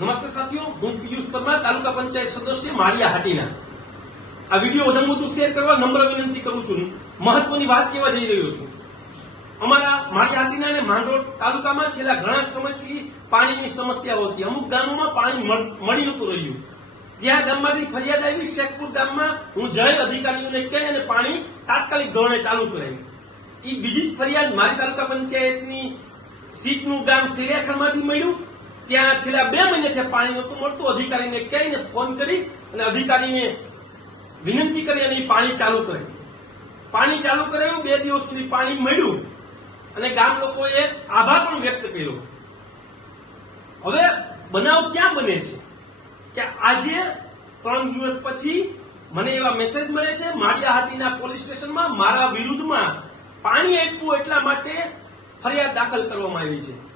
નમસ્કાર સાથીઓ, હું પિયુષ પરમાર, તાલુકા પંચાયત સદસ્ય માળિયા હાટીના. આ વીડિયો વધુ વધુ શેર કરવા નમ્ર વિનંતી કરું છું. મહત્વની વાત કહેવા જઈ રહ્યો છું. અમારા માળિયા હાટીના અને માંડોળ તાલુકામાં છેલ્લા ઘણા સમયથી પાણીની સમસ્યાઓ હતી. અમુક ગામોમાં પાણી મળ- નતું રહ્યું. જ્યાં ગામમાંથી ફરિયાદ આવી, શેખપુર ગામમાં હું જય અધિકારીઓને કહી અને પાણી તાત્કાલિક ધોરણે ચાલુ કરાવ્યું એ બીજી જ ફરિયાદ મારી તાલુકા પંચાયતની સીટનું ગામ સેરિયાખણમાંથી મળ્યું. ત્યાં છેલ્લા બે મહિનાથી પાણી નહોતું મળતું. અધિકારીને કહીને ફોન કરી અને અધિકારીને વિનંતી કરી અને એ પાણી ચાલુ કર્યું. પાણી ચાલુ કરાયું, બે દિવસ સુધી પાણી મળ્યું અને ગામ લોકોએ આભાર પણ વ્યક્ત કર્યો. હવે બનાવ ક્યાં બને છે? કે આજે ત્રણ દિવસ પછી મને એવા મેસેજ મળે છે, માળિયાહાટીના પોલીસ સ્ટેશનમાં મારા વિરુદ્ધમાં પાણી આપ્યું એટલા માટે ફરિયાદ દાખલ કરવામાં આવી છે.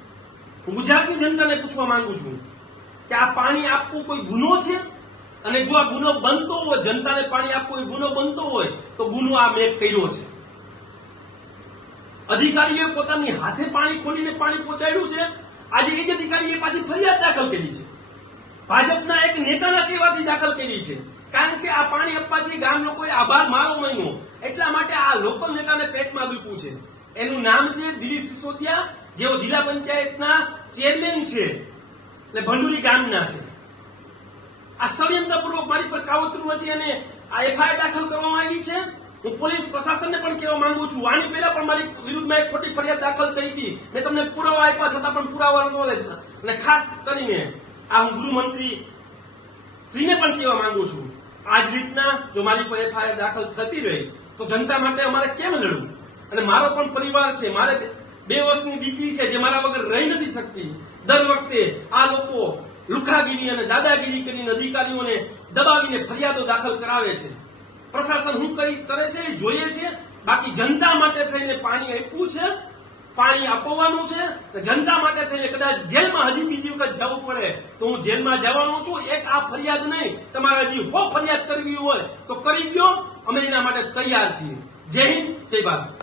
હું ગુજરાતની જનતાને પૂછવા માંગુ છું કે આ પાણી આપવું કોઈ ગુનો છે? અને જો આ ગુનો બનતો હોય, જનતાને પાણી આપવું એ ગુનો બનતો હોય, તો ગુનો આ મેં કર્યો છે. અધિકારીઓએ પોતાની હાથે પાણી ખોલીને પાણી પહોંચાડ્યું છે. આજે એ જ અધિકારીએ પાછી ફરિયાદ દાખલ કરી છે. ભાજપના એક નેતાના કહેવાથી દાખલ કરી છે. કારણ કે આ પાણી આપવાથી ગામ લોકોએ આભાર મારો મહિનો એટલા માટે આ લોકલ નેતાને પેટમાં દુખ્યું છે. એનું નામ છે દિલીપ સિસોદિયા, જેઓ જિલ્લા પંચાયતના ચેરમેન છે એટલે ભંડુરી ગામના છે. આ ષડયંત્રપૂર્વક મારી પર કાવતરું હતી અને આ એફઆઈઆર દાખલ કરવામાં આવી છે. હું પોલીસ પ્રશાસનને પણ કહેવા માંગુ છું. આની પહેલા પણ મારી વિરુદ્ધમાં એક ખોટી ફરિયાદ દાખલ થઈ હતી. મેં તમને પુરાવા આપ્યા છતાં પણ પુરાવા ન લેતા અને ખાસ કરીને આ હું ગૃહમંત્રી શ્રીને પણ કહેવા માંગુ છું. આ જ રીતના જો મારી પર એફઆઈઆર દાખલ થતી રહી, તો જનતા માટે અમારે કેમ લડવું? અને મારો પણ પરિવાર છે. મારે બે- વર્ષની દીકરી છે જે મારા વગર રહી નથી શકતી. દર વખતે આ લોકો લુખાગીરી અને દાદાગીરી કરીને અધિકારીઓને દબાવીને ફરિયાદો દાખલ કરાવે છે. પ્રશાસન શું કરી કરે છે, જોઈએ છે. બાકી જનતા માટે થઈને પાણી આપ્યું છે, પાણી આપવાનું છે. જનતા માટે થઈને કદાચ જેલમાં હજી બીજી વખત જવું પડે તો હું જેલમાં જવાનો છું. એક આ ફરિયાદ નહીં. તમારે હજી હો ફરિયાદ કરવી હોય તો કરી દો અમે એના માટે તૈયાર છીએ. જય હિન્દ. જય ભારત.